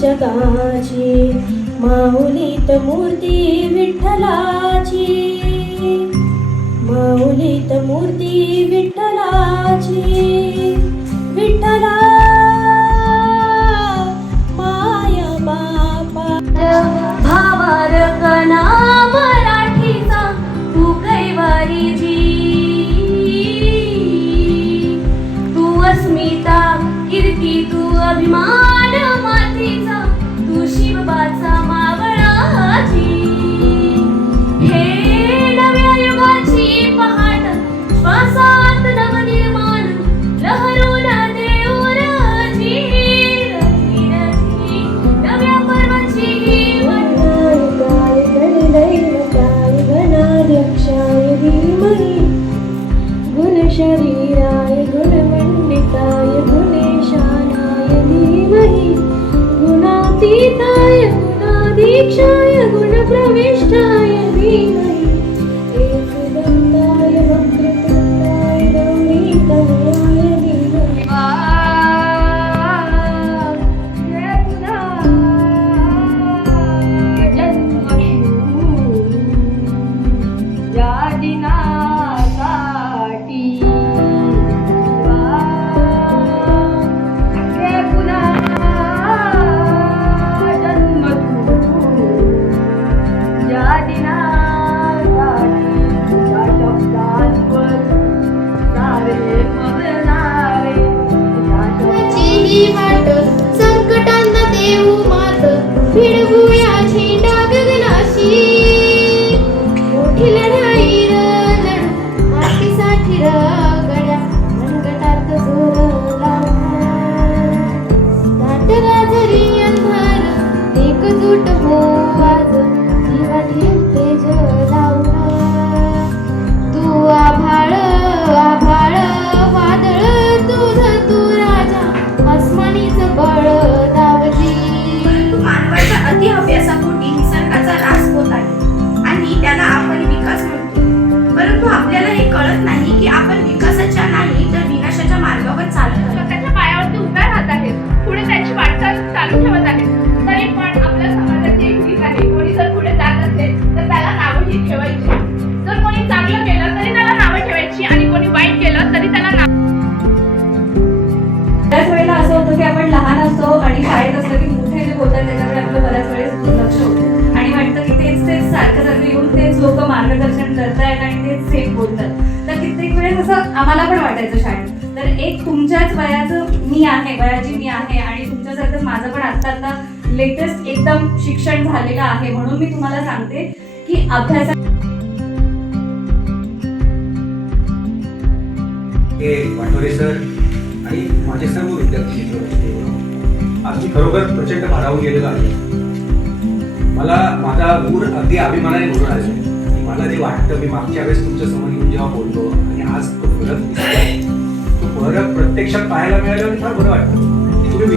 जगाची, माऊलीत मूर्ती विठ्ठलाची, माऊलीत मूर्ती विठ्ठलाची. विठ्ठला माय बापा भावार कना मराठीचा तू कैवारी जी, तू अस्मिता कीर्ती तू अभिमान मातीचा, तू शिवबाचा मावळाची. हे नव्या युगाची पहाट श्वासात नवनिर्माण लहरून देऊन धीर धीर नव्या पर्वाची गाय गणदैवताय गणाध्यक्षाय धीमहि, गुणशरीराय गुणमंडिताय गुणेशानाय धीमहि, गुणातीताय गुणाधीक्षाय गुणप्रविष्टाय धीमहि, एकदन्ताय वक्रतुण्डाय गौरीतनयाय धीमहि. या दिनासाठी संकटांना देऊ मात, भिडवूया झेंडा गगनाशी. मोठी लढाई लढू मातीसाठी गड्या, मनगटात जोर लावून दाटला जरी अंधार, एकजूट हो आज दिवा ठेव तेज लावून. तू आभाळ आभाळ वादळ तुझं तू राजा, आसमानीच बळ दावजी. परंतु मानवाच्या अति अभ्यासापोटी निसर्गाचा ऱ्हास होत आहे आणि त्याला आपण विकास म्हणतो. परंतु आपल्याला हे कळत नाही की आपण विकासाच्या नाही तर विनाशाच्या मार्गावर चालत आहोत. स्वतःच्या पायावरती उभ्या राहत आहेत, पुढे त्यांची वाटचाल चालू ठेवत आहेत. तरी पण आपल्या समाजाची एक रीत आहे, कोणी जर पुढे जात असेल तर त्याला नावही ठेवायची. जर कोणी चांगलं केलं तरी त्याला नावं ठेवायची आणि कोणी वाईट केलं तरी त्याला नाव. बऱ्याच वेळेला असं होतं की आपण लहान असतो आणि शाळेत असतो की मोठे जे बोलतात त्याच्याकडे आपलं बऱ्याच वेळेस दुर्लक्ष होतं आणि वाटतं की तेच तेच सारखं सारखं येऊन तेच लोक मार्गदर्शन करतायत आणि तेच सेफ बोलतात. तर कित्येक वेळेस असं आम्हाला पण वाटायचं शाळेत. तर एक तुमच्याच वयाचं मी आहे, वयाची मी आहे आणि तुमच्यासारखं माझं पण आता लेटेस्ट एकदम शिक्षण झालेलं आहे. म्हणून मी तुम्हाला सांगते की अभ्यास वाटोरे सर आणि माझे सर्व विद्यार्थी मित्र आज मी खरोखर प्रचंड भारावून गेलेलो आहे. मला माझा गुण अगदी अभिमानाने बोलून आले की मला जे वाटतं मी मागच्या वेळेस तुमच्या समोर येऊन जेव्हा बोलतो आणि आज तो फरक दिसतोय, तो फरक प्रत्यक्षात पाहायला मिळाल्यावर फार बरं वाटतं की तुम्ही